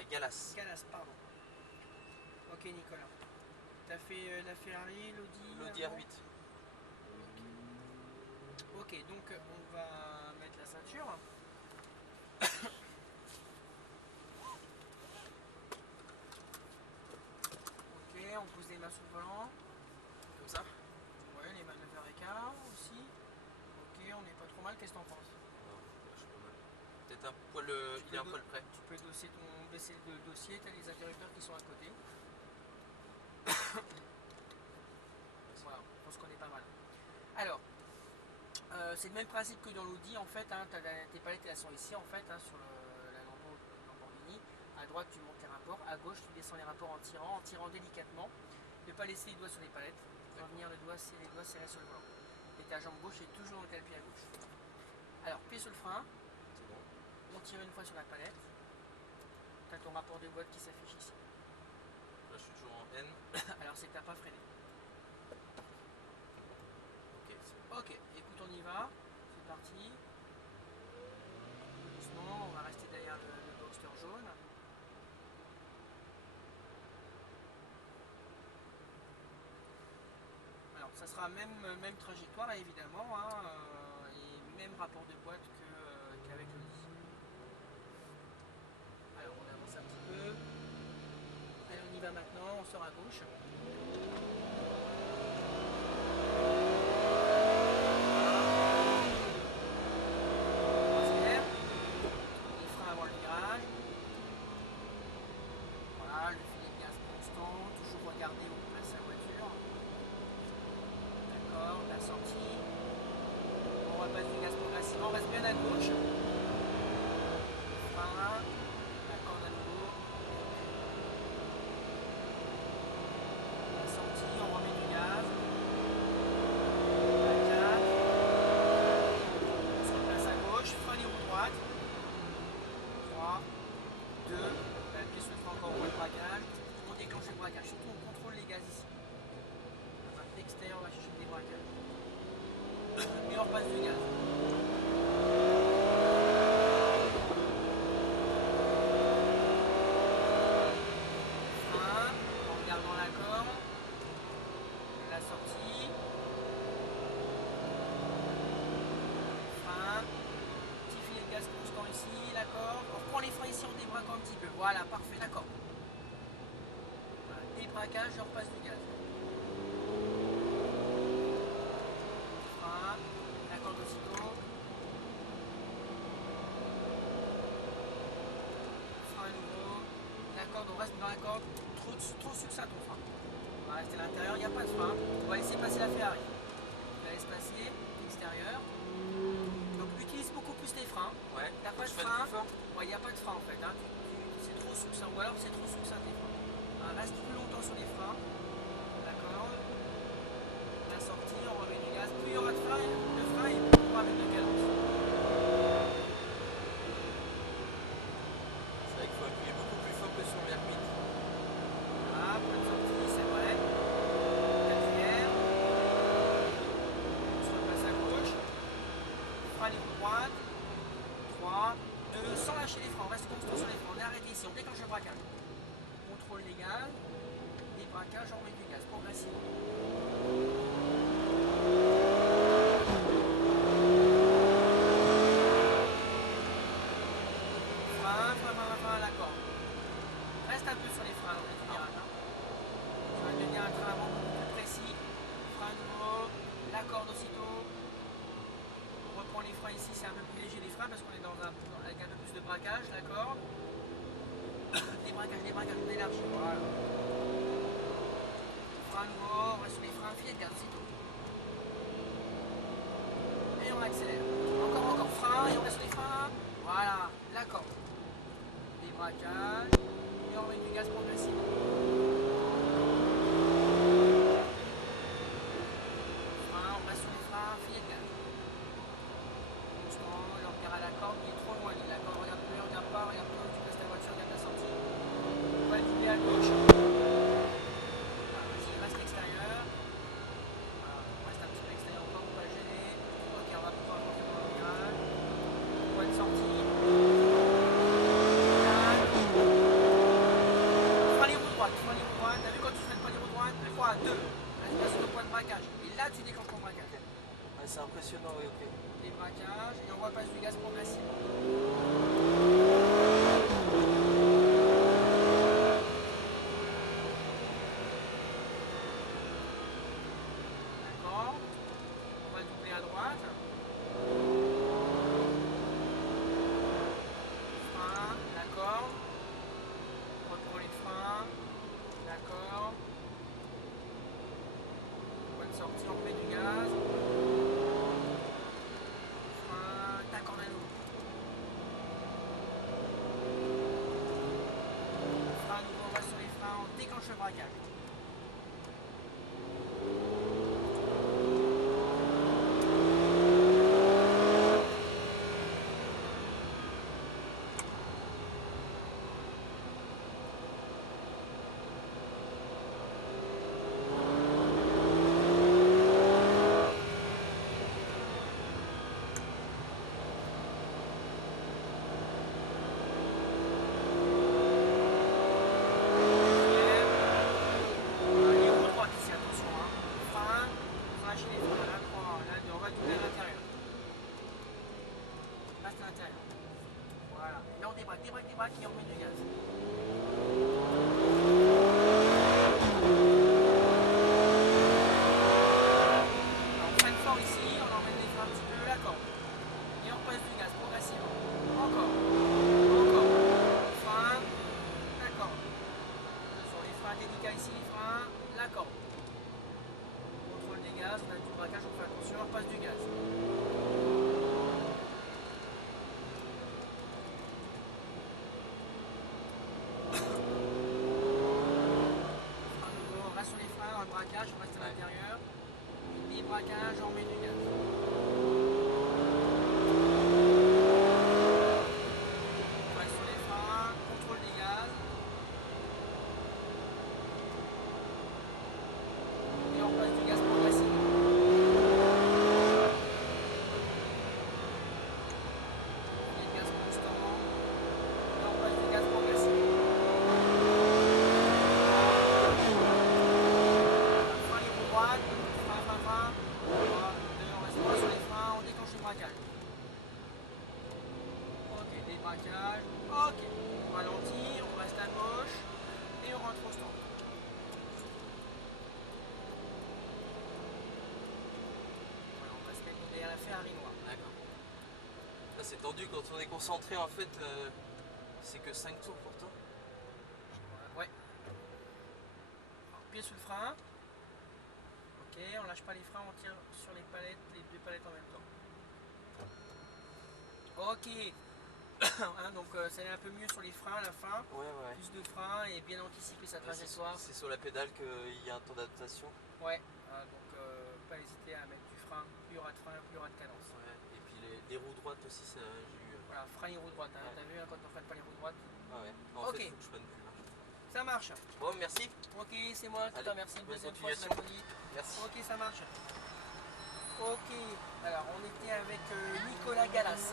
Ouais, Galas. Galas, pardon. Ok Nicolas. T'as fait la Ferrari, l'Audi. L'Audi R8. Ok, donc on va mettre la ceinture. Ok, on pose les mains sous le volant. Comme ça. Ouais, les mains de vers écart aussi. Ok, on n'est pas trop mal, qu'est-ce que t'en penses? Non, ouais, je suis pas mal. Peut-être un poil, il est un poil près. Tu peux baisser le dossier, t'as les interrupteurs qui sont à côté. Voilà, je pense qu'on est pas mal. Alors, c'est le même principe que dans l'Audi en fait, hein, tes palettes elles sont ici en fait, hein, sur la Lamborghini. À droite tu montes tes rapports, à gauche tu descends les rapports en tirant délicatement. Ne pas laisser les doigts sur les palettes, revenir les doigts serrés sur le volant. Et ta jambe gauche est toujours dans le pied à gauche. Alors, pied sur le frein, C'est bon. on tire une fois sur la palette. Tu as ton rapport de boîte qui s'affiche ici. Là je suis toujours en N. Alors c'est que t'as pas freiné. Ok, c'est bon. Ok, écoute, on y va. C'est parti. Doucement, on va rester derrière le Boxster jaune. Alors ça sera même trajectoire évidemment, hein, et même rapport de boîte qu'avec le lit. Alors on avance un petit peu. Allez, on y va maintenant, on sort à gauche. On reste bien à gauche. Frein, la corde à nouveau. La sortie, on remet du gaz. La 4. On se replace à gauche, frein et roue droite. 3, 2, la pied sur le frein encore, on voit le braquage. On déclenche le braquage, surtout on contrôle les gaz ici. La partie extérieure, on va chercher des braquages. Et on repasse du gaz. Voilà, parfait, d'accord. Voilà, débraquage, je repasse du gaz. Frein, la corde aussitôt. Frein à nouveau. La corde, on reste dans la corde. Trop succinct ton frein. On va rester à l'intérieur, il n'y a pas de frein. On va laisser passer la Ferrari. On va laisser passer l'extérieur. Donc utilise beaucoup plus les freins. Ouais. T'as pas de frein. Ouais, il n'y a pas de frein en fait. Hein. C'est trop succinct, ou alors c'est trop succinct tes freins. Reste plus longtemps sur les freins. D'accord. La sortie, on remet du gaz. Plus il y aura de frein, et plus on pourra mettre de cadence. C'est vrai qu'il faut appuyer beaucoup plus fort que sur le R8. Voilà, point de sortie, c'est vrai. Quatrième. On se replace à gauche. Frein et roue droite. 3, 2, sans lâcher les freins, on reste constant sur les freins, on est arrêté ici, on déclenche le braquage. On contrôle les gaz, débraquage, on remet du gaz, progressivement. Frein, la corde. Reste un peu sur les freins, on va tenir un. Ça va devenir un train beaucoup plus précis. Frein nouveau, la corde aussitôt. On reprend les freins ici, c'est un peu plus léger les freins parce qu'on est avec un peu plus de braquage, d'accord. Débraquage, on élargit, voilà. Frein nouveau, on reste sur les freins, filet de gaz, c'est tout. Et on accélère. Encore, frein, et on reste sur les freins. Voilà, la corde. Débraquage, et on met du gaz progressivement. Frein, on reste sur les freins, filet de gaz. Le regard à la corde, il est trop loin. La corde, regarde plus, regarde pas, regarde pas, tu passes ta voiture, regarde la sortie. On va doubler à gauche. Voilà, vas-y, reste l'extérieur. Voilà, on reste un petit peu extérieur encore pour pas gêner. Ok, on va pouvoir monter dans le virage. Point de sortie. braquage. Et là, tu déclenches ton braquage. Ah, c'est impressionnant, oui, ok. Les braquages, et on repasse du gaz progressivement. D'accord. On va doubler à droite. Frein, d'accord. Reprends les freins. D'accord. Bonne sortie, on remet du gaz. Frein, d'accord, à nouveau. Frein, à nouveau, on reste sur les freins, on déclenche le braquage. Voilà. Et là on débraque et on remet du gaz. Alors, on freine fort ici, on emmène les freins un petit peu, d'accord. Et on passe du gaz progressivement. Encore. Encore. Frein. D'accord. Sur les freins délicats ici, les freins. D'accord. Contrôle des gaz, on a du braquage, on fait attention, on repasse du gaz. On reste sur les freins, dans le braquage, on reste à l'intérieur. Les braquages, on met du gaz. On reste sur les freins, contrôle des gaz. Et on passe du gaz progressivement. Les gaz constamment. Et on passe du gaz progressivement. Ok, débraquage. Ok, on ralentit, on reste à gauche et on rentre au stand. Voilà, on va se mettre derrière la Ferrari noire. D'accord. Là, c'est tendu quand on est concentré, en fait, c'est que 5 tours pour toi. Ouais. Alors, pied sous le frein. Ok, on lâche pas les freins, on tire sur les palettes, les deux palettes en même temps. Ok. Hein, donc ça allait un peu mieux sur les freins à la fin. Ouais, ouais. Plus de freins et bien anticiper sa trajectoire. C'est sur la pédale qu'il y a un temps d'adaptation. Ouais, donc pas hésiter à mettre du frein. Plus il y aura de frein, plus il y aura de cadence. Ouais. Et puis les roues droites aussi, ça, j'ai eu. Voilà, frein et roue droite. Hein. Ouais. T'as vu hein, quand on freine pas les roues droites. Ah ouais. En Ok. fait, faut que je prenne plus large. Ça marche. Bon, merci. Ok, c'est moi qui te Allez, remercie une bonne deuxième fois, c'est continuation. Anthony. Merci. Ok, ça marche. Ok, alors on était avec Nicolas Galas.